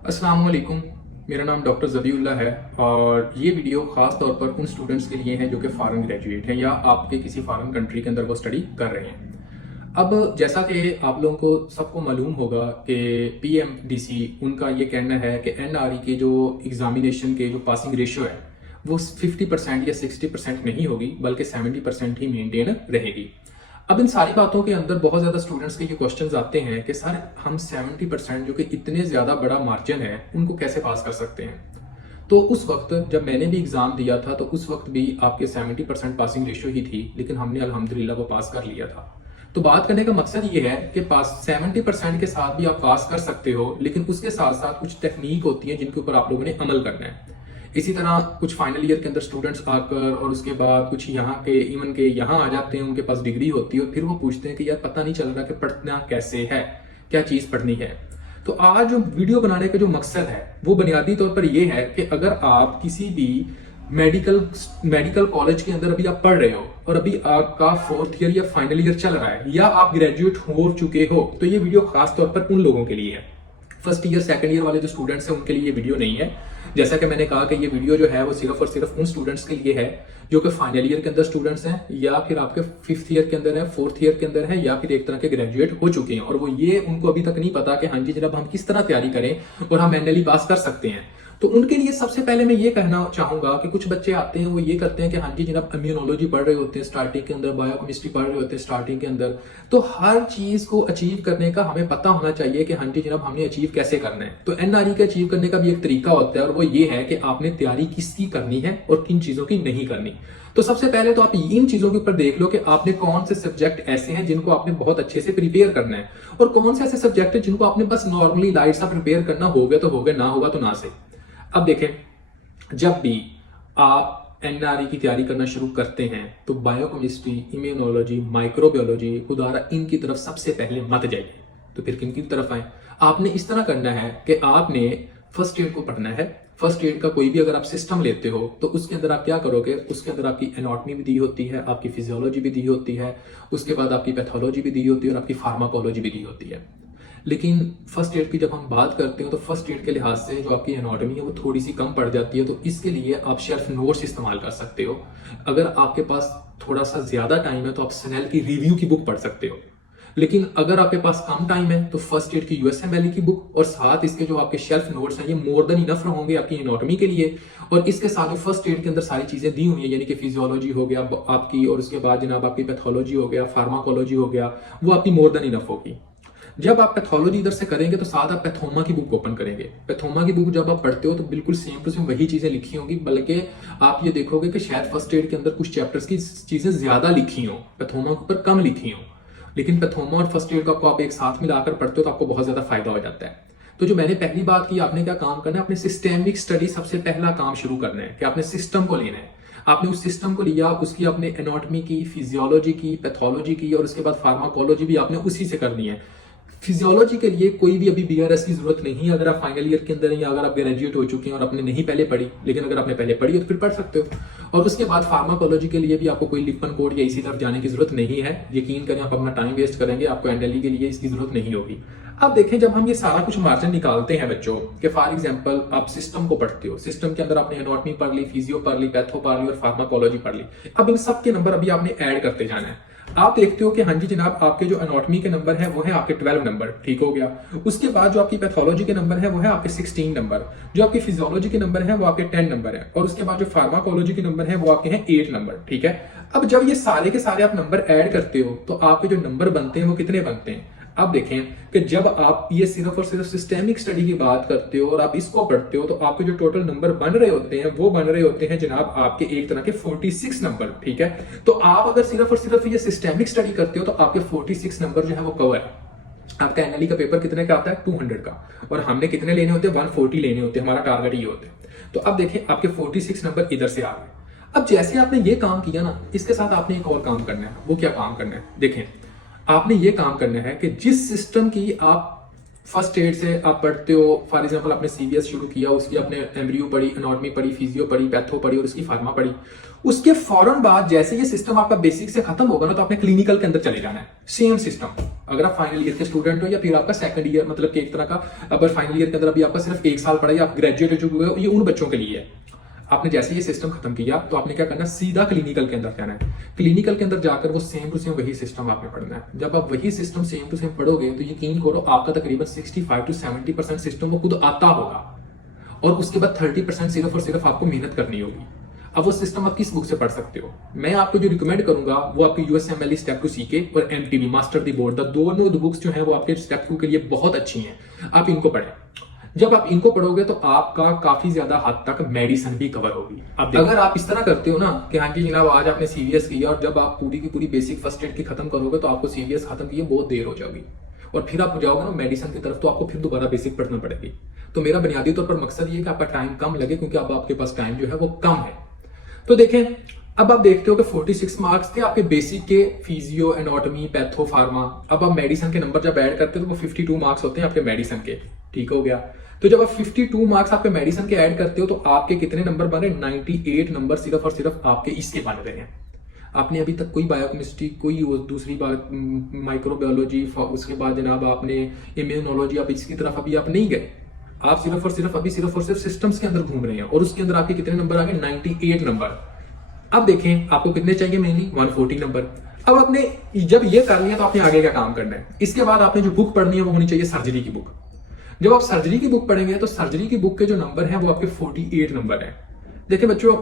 अस्सलाम वालेकुम। मेरा नाम डॉक्टर ज़बीउल्लाह है और ये वीडियो ख़ास तौर पर उन स्टूडेंट्स के लिए है जो कि फ़ॉरेन ग्रेजुएट हैं या आपके किसी फ़ॉरेन कंट्री के अंदर वो स्टडी कर रहे हैं। अब जैसा कि आप लोगों को सबको मालूम होगा कि पीएमडीसी उनका ये कहना है कि एनआरई के जो एग्जामिनेशन के जो पासिंग रेशियो है वो 50% या 60% नहीं होगी बल्कि 70% ही मेंटेन रहेगी। अब इन सारी बातों के अंदर बहुत ज़्यादा स्टूडेंट्स के ये क्वेश्चंस आते हैं कि सर हम 70% जो कि इतने ज़्यादा बड़ा मार्जिन है उनको कैसे पास कर सकते हैं। तो उस वक्त जब मैंने भी एग्ज़ाम दिया था तो उस वक्त भी आपके 70% पासिंग रेशियो ही थी, लेकिन हमने अल्हम्दुलिल्लाह वो पास कर लिया था। तो बात करने का मकसद ये है कि पास 70% के साथ भी आप पास कर सकते हो, लेकिन उसके साथ साथ कुछ टेक्निक होती है जिनके ऊपर आप लोगों ने अमल करना है। इसी तरह कुछ फाइनल ईयर के अंदर स्टूडेंट्स आकर और उसके बाद कुछ यहाँ के इवन के यहाँ आ जाते हैं, उनके पास डिग्री होती है और फिर वो पूछते हैं कि यार पता नहीं चल रहा कि पढ़ना कैसे है, क्या चीज़ पढ़नी है। तो आज जो वीडियो बनाने का जो मकसद है वो बुनियादी तौर पर यह है कि अगर आप किसी भी मेडिकल मेडिकल कॉलेज के अंदर अभी आप पढ़ रहे हो और अभी आपका 4th ईयर या फाइनल ईयर चल रहा है या आप ग्रेजुएट हो चुके हो, तो ये वीडियो खास तौर पर उन लोगों के लिए है। फर्स्ट ईयर सेकंड ईयर वाले जो स्टूडेंट्स हैं उनके लिए ये वीडियो नहीं है। जैसा कि मैंने कहा कि ये वीडियो जो है वो सिर्फ और सिर्फ उन स्टूडेंट्स के लिए है जो कि फाइनल ईयर के अंदर स्टूडेंट्स हैं या फिर आपके 5th ईयर के अंदर है, 4th ईयर के अंदर है या फिर एक तरह के ग्रेजुएट हो चुके हैं और वो ये उनको अभी तक नहीं पता कि हाँ जी जनाब हम किस तरह तैयारी करें और हम एनएलई पास कर सकते हैं। तो उनके लिए सबसे पहले मैं ये कहना चाहूंगा कि कुछ बच्चे आते हैं वो ये करते हैं कि हाँ जी जनाब इम्यूनोलॉजी पढ़ रहे होते हैं स्टार्टिंग के अंदर, बायोकेमिस्ट्री पढ़ रहे होते हैं स्टार्टिंग के अंदर। तो हर चीज को अचीव करने का हमें पता होना चाहिए कि हाँ जी जनाब हमने अचीव कैसे करना है। तो एनआरई का अचीव करने का भी एक तरीका होता है और वो ये है कि आपने तैयारी किसकी करनी है और किन चीजों की नहीं करनी। तो सबसे पहले तो आप इन चीजों के ऊपर देख लो कि आपने कौन से सब्जेक्ट ऐसे हैं जिनको आपने बहुत अच्छे से प्रिपेयर करना है और कौन से ऐसे सब्जेक्ट है जिनको आपने बस नॉर्मली लाइट सा प्रिपेयर करना, हो गया तो हो गया, ना होगा तो ना से। अब देखें, जब भी आप एनआरई की तैयारी करना शुरू करते हैं तो बायोकेमिस्ट्री, इम्यूनोलॉजी, माइक्रोबायोलॉजी, खुदारा इनकी तरफ सबसे पहले मत जाइए। तो फिर किन की तरफ आए? आपने इस तरह करना है कि आपने फर्स्ट एड को पढ़ना है। फर्स्ट एड का कोई भी अगर आप सिस्टम लेते हो तो उसके अंदर आप क्या करोगे, उसके अंदर आपकी एनाटॉमी भी दी होती है, आपकी फिजियोलॉजी भी दी होती है, उसके बाद आपकी पैथोलॉजी भी दी होती है और आपकी फार्माकोलॉजी भी दी होती है। लेकिन फर्स्ट एड की जब हम बात करते हैं तो फर्स्ट एड के लिहाज से जो आपकी एनाटॉमी है वो थोड़ी सी कम पड़ जाती है। तो इसके लिए आप शेल्फ नोट्स इस्तेमाल कर सकते हो। अगर आपके पास थोड़ा सा ज्यादा टाइम है तो आप स्नेल की रिव्यू की बुक पढ़ सकते हो। लेकिन अगर आपके पास कम टाइम है तो फर्स्ट एड की यूएसएमएल की बुक और साथ इसके जो आपके शेल्फ नोट्स हैं ये मोर देन इनफ होंगे आपकी एनाटॉमी के लिए। और इसके साथ जो फर्स्ट एड के अंदर सारी चीजें दी हुई है यानी कि फिजियोलॉजी हो गया आपकी और उसके बाद जनाब आपकी पैथोलॉजी हो गया, फार्माकोलॉजी हो गया, वो आपकी मोर देन इनफ होगी। जब आप पैथोलॉजी इधर से करेंगे तो साथ आप पैथोमा की बुक ओपन करेंगे। पैथोमा की बुक जब आप पढ़ते हो तो बिल्कुल सेम टू सेम वही चीजें लिखी होंगी, बल्कि आप ये देखोगे कि शायद फर्स्ट एड के अंदर कुछ चैप्टर्स की चीजें ज्यादा लिखी हो, पैथोमा के ऊपर कम लिखी हो। लेकिन पैथोमा और फर्स्ट एड को आप एक साथ मिलाकर पढ़ते हो तो आपको बहुत ज्यादा फायदा हो जाता है। तो जो मैंने पहली बात की, आपने क्या काम करना है, अपने सिस्टेमिक स्टडी सबसे पहला काम शुरू करना है कि आपने सिस्टम को लेना है। आपने उस सिस्टम को लिया, उसकी अपने एनाटॉमी की, फिजियोलॉजी की, पैथोलॉजी की और उसके बाद फार्माकोलॉजी भी आपने उसी से करनी है। फिजियोलॉजी के लिए कोई भी अभी बीआरएस की जरूरत नहीं है अगर आप फाइनल ईयर के अंदर हैं या अगर आप ग्रेजुएट हो चुके हैं और आपने नहीं पहले पढ़ी, लेकिन अगर आपने पहले पढ़ी है तो फिर पढ़ सकते हो। और उसके बाद फार्माकोलॉजी के लिए भी आपको कोई लिपन कोड या इसी तरफ जाने की जरूरत नहीं है। यकीन करें आप अपना टाइम वेस्ट करेंगे, आपको एनएलई के लिए इसकी जरूरत नहीं होगी। अब देखें, जब हम ये सारा कुछ मार्जिन निकालते हैं बच्चों कि फॉर एग्जांपल आप सिस्टम को पढ़ते हो, सिस्टम के अंदर आपने एनाटॉमी पढ़ ली, फिजियो पढ़ ली, पैथो पढ़ ली और फार्माकोलॉजी पढ़ ली। अब इन सब के नंबर अभी आपने ऐड करते जाना है। आप देखते हो कि हाँ जी जनाब आपके जो एनाटॉमी के नंबर है वो है आपके 12 नंबर, ठीक हो गया। उसके बाद जो आपकी पैथोलॉजी के नंबर है वो है आपके 16 नंबर, जो आपकी फिजियोलॉजी के नंबर है वो आपके 10 नंबर है और उसके बाद जो फार्माकोलॉजी के नंबर है वो आपके हैं 8 नंबर, ठीक है। अब जब ये सारे के सारे आप नंबर ऐड करते हो तो आपके जो नंबर बनते हैं वो कितने बनते हैं? अब देखें कि जब आप ये सिर्फ और सिर्फ सिस्टेमिक स्टडी की बात करते हो और आप इसको पढ़ते हो तो आपके जो टोटल नंबर बन रहे होते हैं वो बन रहे होते हैं जनाब आपके एक तरह के 46 नंबर, ठीक है। तो आप अगर सिर्फ और सिर्फ ये सिस्टेमिक स्टडी करते हो तो आपके 46 नंबर जो है वो कवर है। आपका एनएलई का पेपर कितने का आता है? 200 का, और हमने कितने लेने होते हैं? 140 लेने होते हैं, हमारा टारगेट ये होता है। तो अब देखें आपके 46 नंबर इधर से आ गए। अब जैसे आपने ये काम किया ना, इसके साथ आपने एक और काम करना है। वो क्या काम करना है? देखें, आपने ये काम करना है कि जिस सिस्टम की आप फर्स्ट एड से आप पढ़ते हो, फॉर एग्जांपल आपने सीवीएस शुरू किया, उसकी आपने एम्ब्रियो पढ़ी, एनाटॉमी पढ़ी, फिजियो पढ़ी, पैथो पढ़ी और उसकी फार्मा पढ़ी। उसके फौरन बाद जैसे ये सिस्टम आपका बेसिक से खत्म होगा ना, तो आपने क्लिनिकल के अंदर चले जाना है। सेम सिस्टम, अगर आप फाइनल ईयर के स्टूडेंट हो या फिर आपका सेकंड ईयर, मतलब कि एक तरह का, अगर फाइनल ईयर के अंदर अभी आपका सिर्फ 1 साल पढ़ा या आप ग्रेजुएट हो चुके हो, ये उन बच्चों के लिए है। आपने जैसे ये सिस्टम खत्म किया तो आपने क्या करना है, सीधा क्लिनिकल के अंदर जाना है। क्लिनिकल के अंदर जाकर वो सेम टू सेम वही सिस्टम आपने पढ़ना है। जब आप वही सिस्टम सेम टू सेम पढ़ोगे तो यकीन करो आपका तकरीबन 65 to 70% सिस्टम वो खुद आता होगा, और उसके बाद 30% सिर्फ और सिर्फ आपको मेहनत करनी होगी। अब वो सिस्टम आप किस बुक से पढ़ सकते हो? मैं आपको जो रिकमेंड करूंगा वो आपकी यूएसएमएल स्टेप 2 सीके और एमटीबी मास्टर दी बोर्ड, दोनों बुक्स जो है वो आपके स्टेप 2 के लिए बहुत अच्छी हैं, आप इनको पढ़ें। जब आप इनको पढ़ोगे तो आपका काफी ज्यादा हद तक मेडिसिन भी कवर होगी। अब अगर आप इस तरह करते हो ना कि हाँ जी जनाब आज आपने सीवीएस किया, और जब आप पूरी की पूरी बेसिक फर्स्ट एड की खत्म करोगे तो आपको सीवीएस खत्म किए बहुत देर हो जाएगी, और फिर आप जाओगे ना मेडिसिन की तरफ, तो आपको फिर दोबारा बेसिक पढ़ना पड़ेगी। तो मेरा बुनियादी तौर पर मकसद ये है कि आपका टाइम कम लगे, क्योंकि अब आपके पास टाइम जो है वो कम है। तो देखें, अब आप देखते हो कि 46 मार्क्स थे आपके बेसिक के, फिजियो, एनाटॉमी, पैथो, फार्मा। अब आप मेडिसिन के नंबर जब ऐड करते हो तो वो 52 मार्क्स होते हैं आपके मेडिसिन के। ठीक हो गया। तो जब आप 52 मार्क्स आपके मेडिसिन के ऐड करते हो तो आपके कितने नंबर बन रहे? 98 नंबर सिर्फ और सिर्फ आपके इसके बन रहे हैं। आपने अभी तक कोई बायोकेमिस्ट्री, कोई दूसरी बात माइक्रोबायोलॉजी, उसके बाद जनाब आपने इम्यूनोलॉजी, आप इसकी तरफ अभी आप नहीं गए। आप सिर्फ और सिर्फ सिस्टम्स के अंदर घूम रहे हैं, और उसके अंदर आपके कितने नंबर आ गए? 98 नंबर। अब देखें आपको कितने चाहिए मेनली? 140 नंबर। अब आपने जब ये कर लिया तो आपने आगे क्या काम करना है? इसके बाद आपने जो बुक पढ़नी है वो होनी चाहिए सर्जरी की बुक। जब आप सर्जरी की बुक पढ़ेंगे तो सर्जरी की बुक के जो नंबर हैं वो आपके 48 नंबर हैं। देखिए बच्चों,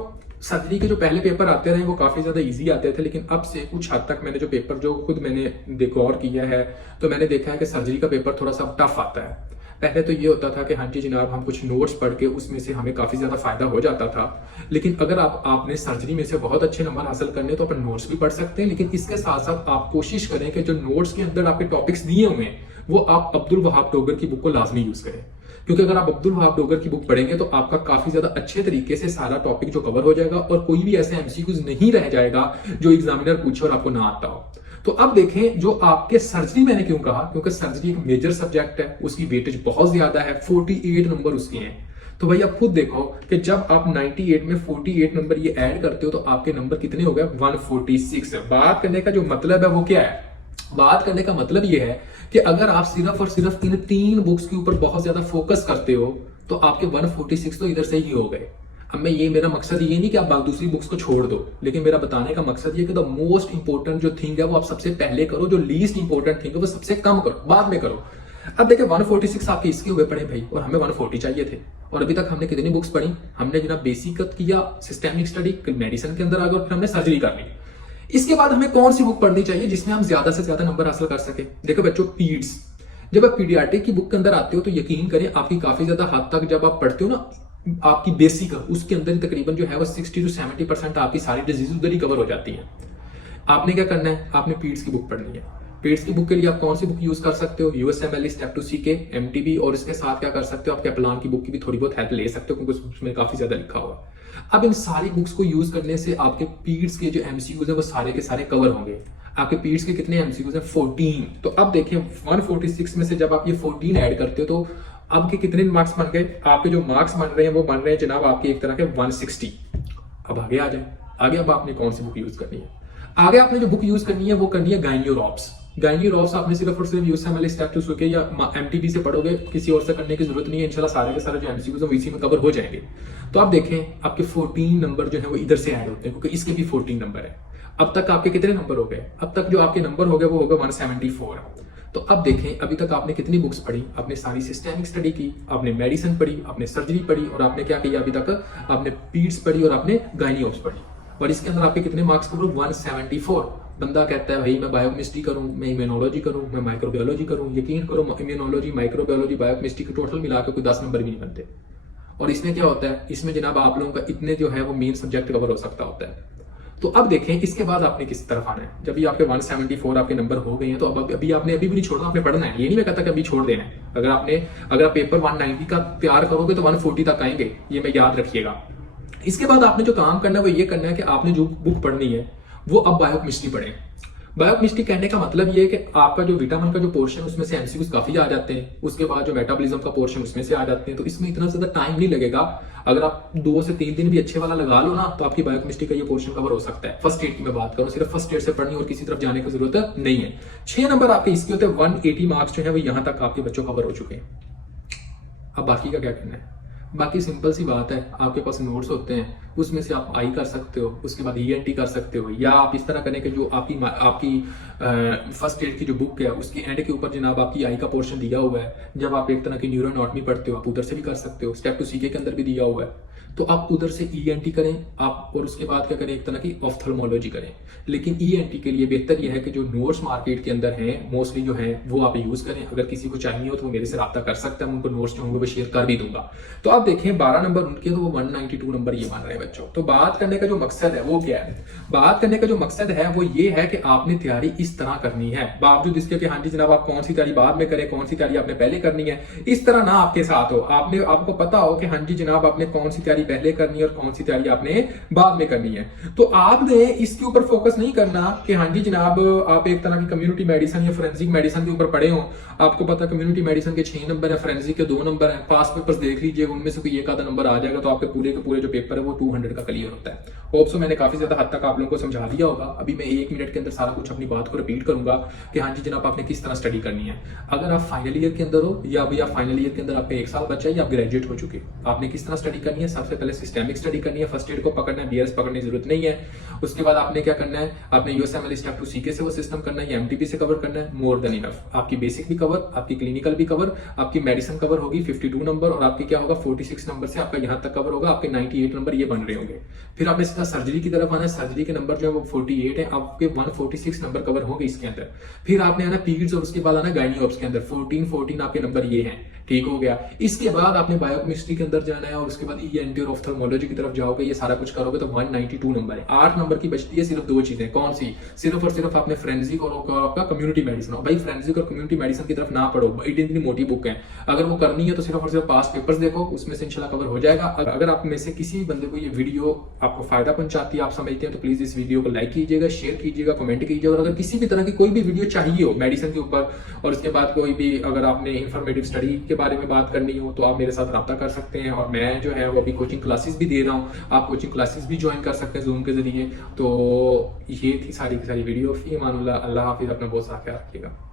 सर्जरी के जो पहले पेपर आते रहे वो काफी ज्यादा इजी आते थे, लेकिन अब से कुछ हद तक मैंने जो पेपर जो खुद मैंने गौर किया है तो मैंने देखा है कि सर्जरी का पेपर थोड़ा सा टफ आता है। पहले तो ये होता था कि हाँ जी जनाब हम कुछ नोट्स पढ़ के उसमें से हमें काफी ज्यादा फायदा हो जाता था, लेकिन अगर आपने सर्जरी में से बहुत अच्छे नंबर हासिल करने तो अपन नोट्स भी पढ़ सकते हैं, लेकिन इसके साथ साथ आप कोशिश करें कि जो नोट्स के अंदर आपके टॉपिक्स दिए हुए हैं वो आप अब्दुल वहाब डोगर की बुक को लाजमी यूज करें। क्योंकि अगर आप अब्दुल वहाब डोगर की बुक पढ़ेंगे तो आपका काफी ज्यादा अच्छे तरीके से सारा टॉपिक जो कवर हो जाएगा, और कोई भी ऐसे एमसीक्यूज नहीं रह जाएगा जो एग्जामिनर पूछे और आपको ना आता हो। तो अब देखें, जो आपके सर्जरी, मैंने क्यों कहा, क्योंकि सर्जरी एक मेजर सब्जेक्ट है, उसकी वेटेज बहुत ज्यादा है, 48 नंबर उसके हैं। तो भाई आप खुद देखो कि जब आप 98 में 48 नंबर ये ऐड करते हो तो आपके नंबर कितने हो गए? 146। बात करने का जो मतलब है वो क्या है? बात करने का मतलब ये है कि अगर आप सिर्फ और सिर्फ इन 3 बुक्स के ऊपर बहुत ज्यादा फोकस करते हो तो आपके 146 तो इधर से ही हो गए। अब मेरा मकसद ये नहीं कि आप दूसरी बुक्स को छोड़ दो, लेकिन मेरा बताने का मकसद ये कि द मोस्ट इंपोर्टेंट जो थिंग है वो आप सबसे पहले करो, जो लीस्ट इंपोर्टेंट थिंग है वो सबसे कम करो, बाद में करो। अब देखिए 146 आपके इसके हुए पड़े भाई, और हमें 140 चाहिए थे, और अभी तक हमने कितनी बुक्स पढ़ी? हमने जनाब बेसिक किया, सिस्टेमिक स्टडी, मेडिसिन के अंदर आ गए, और फिर हमने सर्जरी कर ली। इसके बाद हमें कौन सी बुक पढ़नी चाहिए जिसमें हम ज्यादा से ज्यादा नंबर हासिल कर सके? देखो बच्चों, पीड्स, जब आप पीडियाट्रिक की बुक के अंदर आते हो तो यकीन करें आपकी काफी ज्यादा हद तक जब आप पढ़ते हो ना आपकी बेसिक, उसके अंदर ही तकरीबन जो है वो 60 to 70% आपकी सारी डिजीज उधर ही कवर हो जाती है। आपने क्या करना है? आपने पीड्स की बुक पढ़नी है। पीड्स की बुक के लिए आप कौन सी बुक यूज कर सकते हो? यूएसएमएल स्टेप 2 सीके, एमटीबी, और इसके साथ क्या कर सकते हो? आप कैपलान की बुक की भी थोड़ी बहुत हेल्प ले सकते हो, क्योंकि उसमें काफी ज्यादा लिखा हुआ। अब इन सारी बुक्स को यूज करने से आपके पीड्स के जो एमसीक्यूज है वो सारे के सारे कवर होंगे। आपके पीड्स के कितने एमसीक्यूज हैं? 14। तो अब देखिए 146 में से जब आप ये 14 ऐड करते हो तो अब के कितने मार्क्स बन गए? आपके जो मार्क्स बन रहे हैं वो बन रहे हैं जनाब आपके एक तरह के 160। अब आगे आ जाए, आगे अब आपने कौन सी बुक यूज करनी है? आगे आपने जो बुक यूज करनी है वो करनी है गायनियोरॉप्स। गायनियोरॉप्स आपने सिर्फ और सिर्फ यूएसएमएल स्टेप 2 सीके या एमटीबी से पढ़ोगे, किसी और से करने की जरूरत नहीं है। इंशाल्लाह सारे के सारे जो एमसीक्यूज हैं इसी में कवर हो जाएंगे। तो आप देखें आपके 14 नंबर जो है वो इधर से ऐड होते हैं, क्योंकि इसके भी 14 नंबर है। अब तक आपके कितने नंबर हो गए? अब तक जो आपके नंबर हो गए वो हो गए 174। तो अब देखें अभी तक आपने कितनी बुक्स पढ़ी? आपने सारी सिस्टेमिक स्टडी की, आपने मेडिसिन पढ़ी, आपने सर्जरी पढ़ी, और आपने क्या किया अभी तक? आपने पीड्स पढ़ी और आपने गायनियोप्स पढ़ी, और इसके अंदर आपके कितने मार्क्स कवर? 174। बंदा कहता है भाई मैं बायोकेमिस्ट्री करूं, मैं इम्यूनोलॉजी करूं, मैं माइक्रोबायोलॉजी करूं। यकीन करो इम्यूनोलॉजी, माइक्रोबायोलॉजी, बायोकेमिस्ट्री के टोटल मिलाकर कोई 10 नंबर भी नहीं बनते। और इसमें क्या होता है? इसमें जनाब आप लोगों का इतने जो है वो मेन सब्जेक्ट कवर हो सकता होता है। तो अब देखें इसके बाद आपने किस तरफ आना है। जब ये आपके 174 आपके नंबर हो गए हैं तो अब अभी आपने अभी भी नहीं छोड़ना, आपने पढ़ना है। ये नहीं मैं कहता कि अभी छोड़ देना है। अगर आप पेपर 190 का तैयार करोगे तो 140 तक आएंगे, ये मैं याद रखिएगा। इसके बाद आपने जो काम करना है वो ये करना है कि आपने जो बुक पढ़नी है वो अब बायोकेमिस्ट्री पढ़ें। बायोकेमिस्ट्री कहने का मतलब ये है कि आपका जो विटामिन का जो पोर्शन उसमें से एमसीक्यूज काफी आ जाते हैं, उसके बाद जो मेटाबॉलिज्म का पोर्शन उसमें से आ जाते हैं, तो इसमें इतना ज्यादा टाइम नहीं लगेगा। अगर आप 2 से 3 दिन भी अच्छे वाला लगा लो ना, तो आपकी बायोकेमिस्ट्री का ये पोर्शन कवर हो सकता है। फर्स्ट एड की मैं बात करूं, सिर्फ फर्स्ट एड से पढ़नी और किसी तरफ जाने की जरूरत नहीं है। 6 नंबर आपके इसके होते हैं, 180 मार्क्स जो है वो यहां तक आपके बच्चों कवर हो चुके हैं। अब बाकी का क्या करना है? बाकी सिंपल सी बात है, आपके पास नोट्स होते हैं, उसमें से आप आई कर सकते हो, उसके बाद ईएनटी कर सकते हो, या आप इस तरह करें कि जो आपकी फर्स्ट एड की जो बुक है उसकी एंड के ऊपर जनाब आपकी आई का पोर्शन दिया हुआ है। जब आप एक तरह की न्यूरो एनाटॉमी पढ़ते हो आप उधर से भी कर सकते हो, स्टेप 2 सीके के अंदर भी दिया हुआ है, तो आप उधर से ईएनटी करें आप, और उसके बाद क्या करें, एक तरह की ऑफ्थल्मोलॉजी करें। लेकिन ईएनटी के लिए बेहतर यह है कि जो नोट्स मार्केट के अंदर हैं मोस्टली जो है वो आप यूज करें। अगर किसी को चाहिए हो तो वो मेरे से रब्ता कर सकता है, उनको नोट्स जो होंगे वो शेयर कर भी दूंगा। तो आप देखें 12 नंबर उनके, तो वो 192 नंबर ये मान रहे हैं बच्चों। तो बात करने का जो मकसद है वो क्या है? बात करने का जो मकसद है वो ये है कि आपने तैयारी इस तरह करनी है, बावजूद इसके कि हाँ जी जनाब आप कौन सी तैयारी बाद में करें, कौन सी तैयारी आपने पहले करनी है, इस तरह ना आपके साथ हो। आपको पता हो कि हाँ जी जनाब आपने कौन सी तैयारी पहले करनी है और कौन सी तैयारी आपने बाद में करनी है। तो आपने इसके ऊपर फोकस नहीं करना कि हाँ जी जनाब आप एक तरह की कम्युनिटी मेडिसिन या फोरेंसिक मेडिसिन के ऊपर पढ़े हो। आपको पता कम्युनिटी मेडिसिन के 6 नंबर है, फोरेंसिक के 2 नंबर है, पास पेपर्स देख लीजिए, उनमें से कोई एक आधा नंबर आ जाएगा तो आपके पूरे के पूरे जो पेपर है वो 200 का क्लियर होता है। होप सो मैंने काफी ज्यादा हद तक आप लोगों को समझा दिया होगा। अभी मैं 1 मिनट के अंदर सारा कुछ अपनी बात को रिपीट करूंगा कि हाँ जी जनाब आपने किस तरह स्टडी करनी है। अगर आप फाइनल ईयर के अंदर हो या अभी आप फाइनल ईयर के अंदर आपका 1 साल बचा है या आप ग्रेजुएट हो चुके, आपने किस तरह स्टडी करनी है? सबसे पहले सिस्टेमिक स्टडी करनी है, फर्स्ट एड को पकड़ना है, बीआरएस पकड़ने की जरूरत नहीं है। उसके बाद आपने क्या करना है, आपने यूएसएमएल स्टेप 2 सीके से वो सिस्टम करना है या एमटीपी से कवर करना है, मोर देन इनफ। आपकी बेसिक भी कवर, आपकी क्लिनिकल भी कवर, आपकी मेडिसिन कवर होगी 52 नंबर, और आपकी क्या होगा 46 नंबर से आपका यहाँ तक कवर होगा, आपके 98 नंबर ये बन रहे होंगे। फिर आपने सीधा सर्जरी की तरफ आना है, सर्जरी के नंबर जो है वो 48 है, आपके 146 नंबर कवर होंगे इसके अंदर। फिर आपने आना पीरियड्स और उसके बाद आना गायनी के अंदर 14 आपके नंबर ये हैं, ठीक हो गया। इसके बाद आपने बायोकेमिस्ट्री के अंदर जाना है और उसके बाद ईएनटी और ऑफ्थल्मोलॉजी की तरफ जाओगे, ये सारा कुछ करोगे तो 192 नंबर है। 8 नंबर की बचती है सिर्फ 2 चीजें, कौन सी? सिर्फ और सिर्फ आपने फोरेंसिक और आपका कम्युनिटी मेडिसिन। भाई फोरेंसिक और कम्युनिटी मेडिसिन की तरफ ना पढ़ो, इतनी मोटी बुक है, अगर वो करनी है तो सिर्फ और सिर्फ पास पेपर्स देखो, उसमें से इंशाल्लाह कवर हो जाएगा। अगर आप में से किसी बंदे को ये वीडियो आपको फायदा पहुंचाती है, आप समझते हैं, तो प्लीज इस वीडियो को लाइक कीजिएगा, शेयर कीजिएगा, कमेंट कीजिएगा। और अगर किसी भी तरह की कोई भी वीडियो चाहिए हो मेडिसिन के ऊपर, और उसके बाद कोई भी अगर आपने इंफॉर्मेटिव स्टडी के बारे में बात करनी हो तो आप मेरे साथ रब्ता कर सकते हैं। और मैं जो है वो अभी कोचिंग क्लासेस भी दे रहा हूँ, आप कोचिंग क्लासेस भी ज्वाइन कर सकते हैं जूम के जरिए। तो ये थी सारी की सारी वीडियो। फी अमानुल्लाह, अल्लाह हाफिज, अपना बहुत साथ ख्याल रखिएगा।